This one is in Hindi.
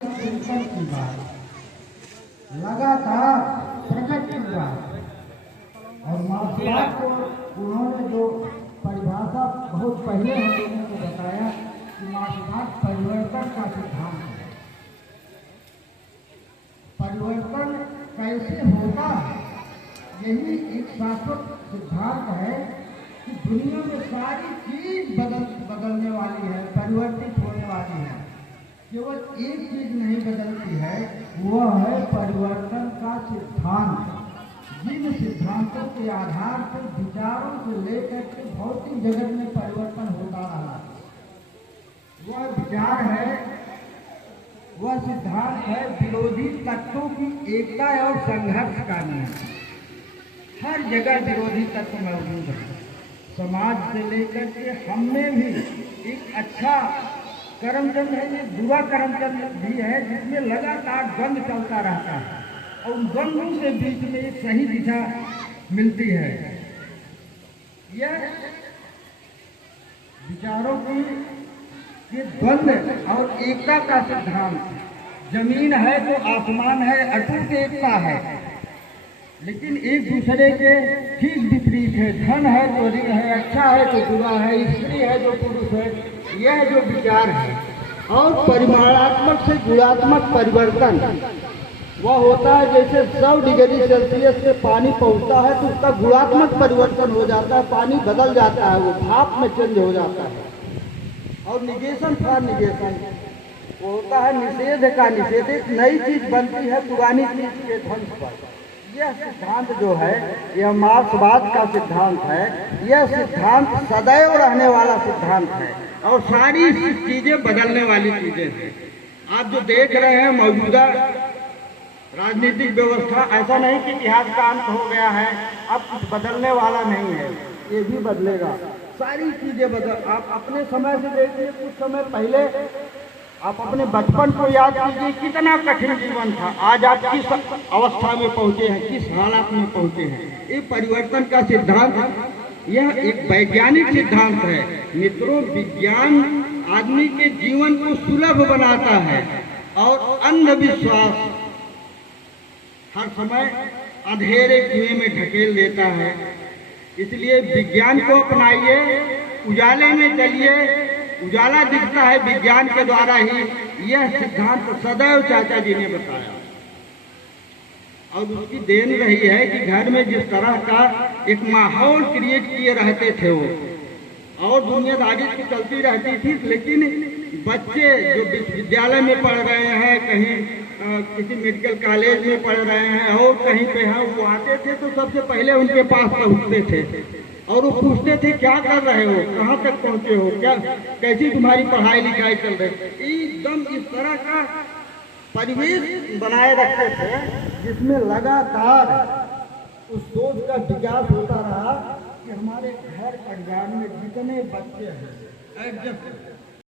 चिंतन की बात लगातार प्रकट हुआ और मार्क्सवाद को उन्होंने जो परिभाषा बहुत पहले हम लोगों को बताया कि मार्क्सवाद परिवर्तन का सिद्धांत है। परिवर्तन कैसे होता है, यही एक शाश्वत सिद्धांत है कि दुनिया में सारी चीज बदलने वाली है, परिवर्तित होने वाली है। केवल एक चीज नहीं बदलती है, वह है परिवर्तन का सिद्धांत। जिन सिद्धांतों के आधार पर विचारों से लेकर के भौतिक जगत में परिवर्तन होता रहा, वह विचार है, वह सिद्धांत है विरोधी तत्वों की एकता और संघर्ष का नियम। हर जगह विरोधी तत्व मौजूद है। समाज से लेकर के हमने भी एक अच्छा कर्मचंद है, ये बुरा कर्मचंद भी है, जिसमें लगातार द्वंद्व चलता रहता है और उन द्वंद्वों से बीच में एक सही दिशा मिलती है। यह विचारों की ये द्वंद्व और एकता का सिद्धांत, जमीन है तो आसमान है, अटूट एकता है, लेकिन एक दूसरे के ठीक विपरीत है। धन है तो ऋण है, अच्छा है तो बुरा है, स्त्री है तो पुरुष है। यह जो विचार है और परिमाणात्मक से गुणात्मक परिवर्तन वह होता है। जैसे 100 डिग्री सेल्सियस से पानी पहुंचता है तो उसका गुणात्मक परिवर्तन हो जाता है, पानी बदल जाता है, वो भाप में चेंज हो जाता है। और निगेशन फॉर निगेशन वो होता है निषेध का निषेध, एक नई चीज बनती है पुरानी चीज के ध्वंस पर। यह सिद्धांत जो है, यह मार्क्सवाद का सिद्धांत है। यह सिद्धांत सदैव रहने वाला सिद्धांत है और सारी चीजें बदलने वाली चीजें हैं। आप जो देख रहे हैं मौजूदा राजनीतिक व्यवस्था, ऐसा नहीं कि इतिहास का अंत हो गया है, अब कुछ बदलने वाला नहीं है, ये भी बदलेगा। सारी चीजें बदल, आप अपने समय से देखिए, कुछ समय पहले आप अपने बचपन को याद कीजिए, कितना कठिन जीवन था। आज आप किस अवस्था में पहुंचे हैं, किस हालात में पहुंचे हैं। ये परिवर्तन का सिद्धांत, यह एक वैज्ञानिक सिद्धांत है। मित्रों, विज्ञान आदमी के जीवन को सुलभ बनाता है और अंधविश्वास हर समय अंधेरे कुएं में ढकेल देता है। इसलिए विज्ञान को अपनाइए, उजाले में चलिए, उजाला दिखता है विज्ञान के द्वारा ही। यह सिद्धांत सदैव चाचा जी ने बताया और उसकी देन रही है कि घर में जिस तरह का एक माहौल क्रिएट किए रहते थे वो, और दुनियादारी की चलती रहती थी, लेकिन बच्चे जो विश्वविद्यालय में पढ़ रहे हैं, कहीं किसी मेडिकल कॉलेज में पढ़ रहे हैं और कहीं पे हैं, वो आते थे तो सबसे पहले उनके पास पहुंचते थे और वो पूछते थे क्या कर रहे हो, कहाँ तक पहुँचे हो, क्या कैसी तुम्हारी पढ़ाई लिखाई चल रही। एकदम इस तरह का परिवेश बनाए रखते थे जिसमें लगातार उस सोच का विकास होता रहा कि हमारे घर परिवार में जितने बच्चे हैं एडजस्ट